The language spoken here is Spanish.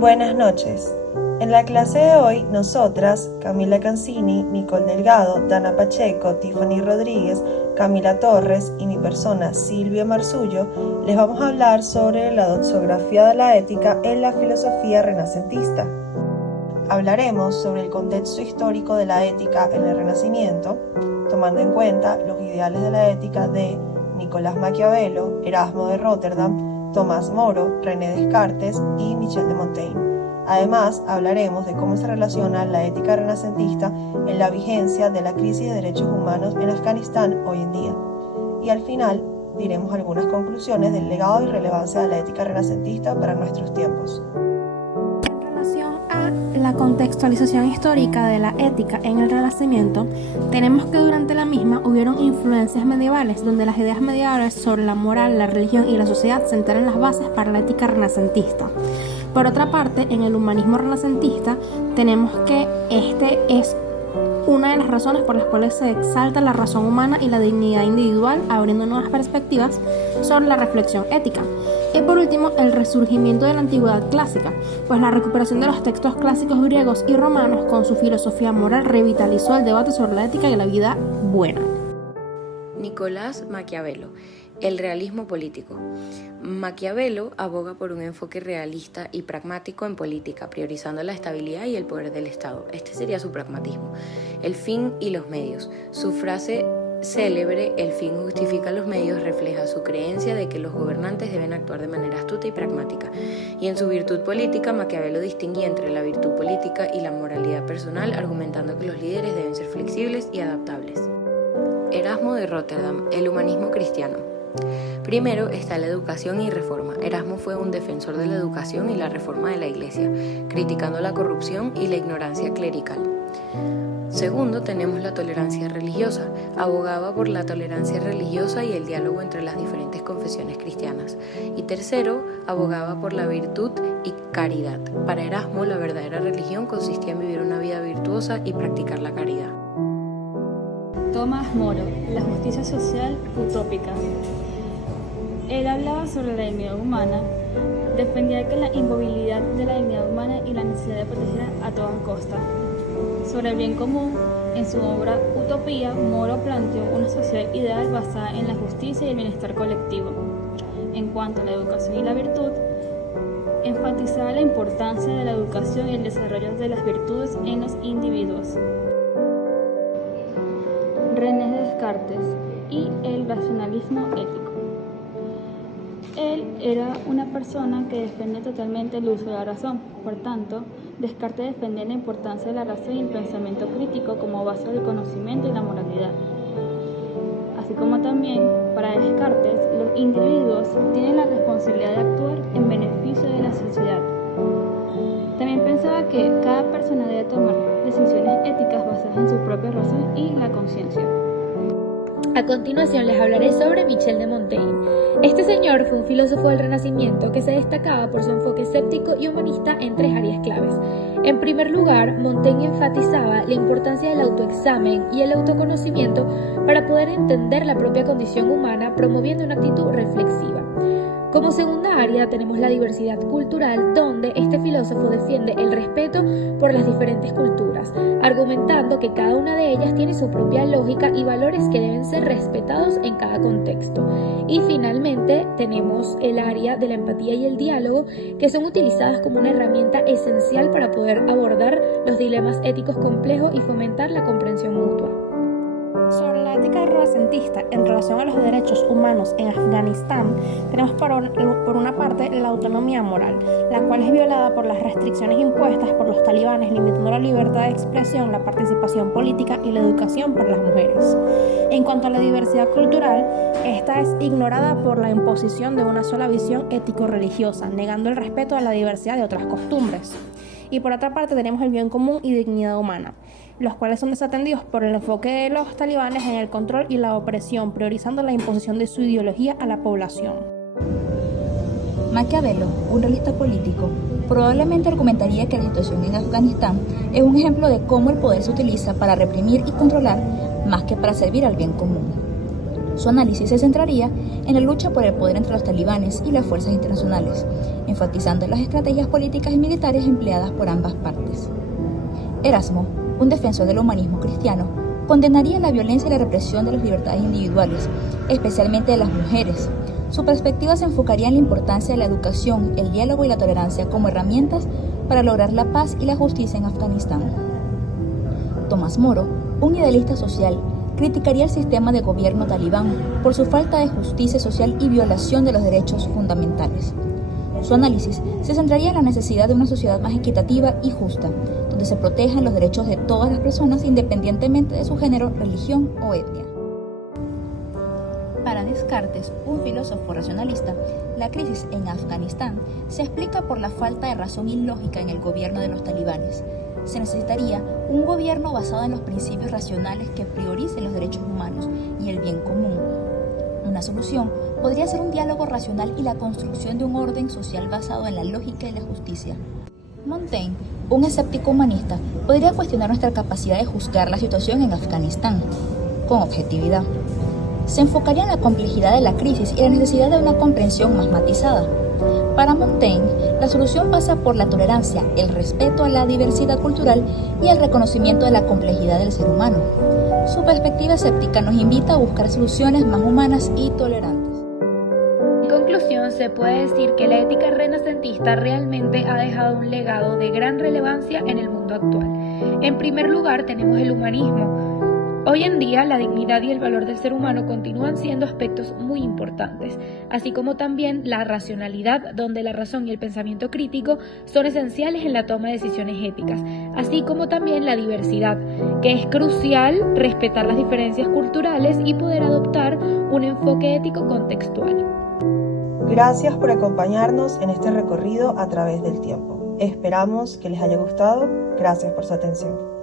Buenas noches. En la clase de hoy, nosotras, Camila Cancini, Nicole Delgado, Dana Pacheco, Tiffany Rodríguez, Camila Torres y mi persona Silvia Marzullo, les vamos a hablar sobre la doxografía de la ética en la filosofía renacentista. Hablaremos sobre el contexto histórico de la ética en el Renacimiento, tomando en cuenta los ideales de la ética de Nicolás Maquiavelo, Erasmo de Róterdam, Tomás Moro, René Descartes y Michel de Montaigne. Además, hablaremos de cómo se relaciona la ética renacentista en la vigencia de la crisis de derechos humanos en Afganistán hoy en día. Y al final, diremos algunas conclusiones del legado y relevancia de la ética renacentista para nuestros tiempos. En relación a la contextualización histórica de la ética en el Renacimiento, tenemos que durante la misma hubieron influencias medievales, donde las ideas medievales sobre la moral, la religión y la sociedad sentaron las bases para la ética renacentista. Por otra parte, en el humanismo renacentista tenemos que este es una de las razones por las cuales se exalta la razón humana y la dignidad individual, abriendo nuevas perspectivas sobre la reflexión ética. Y por último, el resurgimiento de la antigüedad clásica, pues la recuperación de los textos clásicos griegos y romanos con su filosofía moral revitalizó el debate sobre la ética y la vida buena. Nicolás Maquiavelo. El realismo político. Maquiavelo aboga por un enfoque realista y pragmático en política, priorizando la estabilidad y el poder del Estado. Este sería su pragmatismo. El fin y los medios. Su frase célebre, el fin justifica los medios, refleja su creencia de que los gobernantes deben actuar de manera astuta y pragmática. Y en su virtud política, Maquiavelo distinguía entre la virtud política y la moralidad personal, argumentando que los líderes deben ser flexibles y adaptables. Erasmo de Róterdam, el humanismo cristiano. Primero está la educación y reforma. Erasmo fue un defensor de la educación y la reforma de la Iglesia, criticando la corrupción y la ignorancia clerical. Segundo, tenemos la tolerancia religiosa. Abogaba por la tolerancia religiosa y el diálogo entre las diferentes confesiones cristianas. Y tercero, abogaba por la virtud y caridad. Para Erasmo, la verdadera religión consistía en vivir una vida virtuosa y practicar la caridad. Tomás Moro, la justicia social utópica. Él hablaba sobre la dignidad humana, defendía que la inmovilidad de la dignidad humana y la necesidad de protegerla a toda costa. Sobre el bien común, en su obra Utopía, Moro planteó una sociedad ideal basada en la justicia y el bienestar colectivo. En cuanto a la educación y la virtud, enfatizaba la importancia de la educación y el desarrollo de las virtudes en los individuos. René Descartes y el racionalismo ético. Él era una persona que defiende totalmente el uso de la razón. Por tanto, Descartes defendía la importancia de la razón y el pensamiento crítico como base del conocimiento y la moralidad. Así como también, para Descartes, los individuos tienen la responsabilidad de actuar en beneficio de la sociedad. También pensaba que cada persona debe tomar decisiones éticas basadas en su propia razón y la conciencia. A continuación les hablaré sobre Michel de Montaigne. Este señor fue un filósofo del Renacimiento que se destacaba por su enfoque escéptico y humanista en tres áreas claves. En primer lugar, Montaigne enfatizaba la importancia del autoexamen y el autoconocimiento para poder entender la propia condición humana, promoviendo una actitud reflexiva. Como segunda área tenemos la diversidad cultural, donde este filósofo defiende el respeto por las diferentes culturas, argumentando que cada una de ellas tiene su propia lógica y valores que deben ser respetados en cada contexto. Y finalmente tenemos el área de la empatía y el diálogo, que son utilizadas como una herramienta esencial para poder abordar los dilemas éticos complejos y fomentar la comprensión mutua. Sobre la ética renacentista en relación a los derechos humanos en Afganistán, tenemos por una parte la autonomía moral, la cual es violada por las restricciones impuestas por los talibanes, limitando la libertad de expresión, la participación política y la educación para las mujeres. En cuanto a la diversidad cultural, esta es ignorada por la imposición de una sola visión ético-religiosa, negando el respeto a la diversidad de otras costumbres. Y por otra parte tenemos el bien común y dignidad humana, los cuales son desatendidos por el enfoque de los talibanes en el control y la opresión, priorizando la imposición de su ideología a la población. Maquiavelo, un realista político, probablemente argumentaría que la situación en Afganistán es un ejemplo de cómo el poder se utiliza para reprimir y controlar más que para servir al bien común. Su análisis se centraría en la lucha por el poder entre los talibanes y las fuerzas internacionales, enfatizando las estrategias políticas y militares empleadas por ambas partes. Erasmo, un defensor del humanismo cristiano, condenaría la violencia y la represión de las libertades individuales, especialmente de las mujeres. Su perspectiva se enfocaría en la importancia de la educación, el diálogo y la tolerancia como herramientas para lograr la paz y la justicia en Afganistán. Tomás Moro, un idealista social, criticaría el sistema de gobierno talibán por su falta de justicia social y violación de los derechos fundamentales. Su análisis se centraría en la necesidad de una sociedad más equitativa y justa, donde se protejan los derechos de todas las personas independientemente de su género, religión o etnia. Para Descartes, un filósofo racionalista, la crisis en Afganistán se explica por la falta de razón y lógica en el gobierno de los talibanes. Se necesitaría un gobierno basado en los principios racionales que prioricen los derechos humanos y el bien común. Una solución podría ser un diálogo racional y la construcción de un orden social basado en la lógica y la justicia. Montaigne, un escéptico humanista, podría cuestionar nuestra capacidad de juzgar la situación en Afganistán con objetividad. Se enfocaría en la complejidad de la crisis y la necesidad de una comprensión más matizada. Para Montaigne, la solución pasa por la tolerancia, el respeto a la diversidad cultural y el reconocimiento de la complejidad del ser humano. Su perspectiva escéptica nos invita a buscar soluciones más humanas y tolerantes. En conclusión, se puede decir que la ética renacentista realmente ha dejado un legado de gran relevancia en el mundo actual. En primer lugar, tenemos el humanismo. Hoy en día, la dignidad y el valor del ser humano continúan siendo aspectos muy importantes, así como también la racionalidad, donde la razón y el pensamiento crítico son esenciales en la toma de decisiones éticas, así como también la diversidad, que es crucial respetar las diferencias culturales y poder adoptar un enfoque ético contextual. Gracias por acompañarnos en este recorrido a través del tiempo. Esperamos que les haya gustado. Gracias por su atención.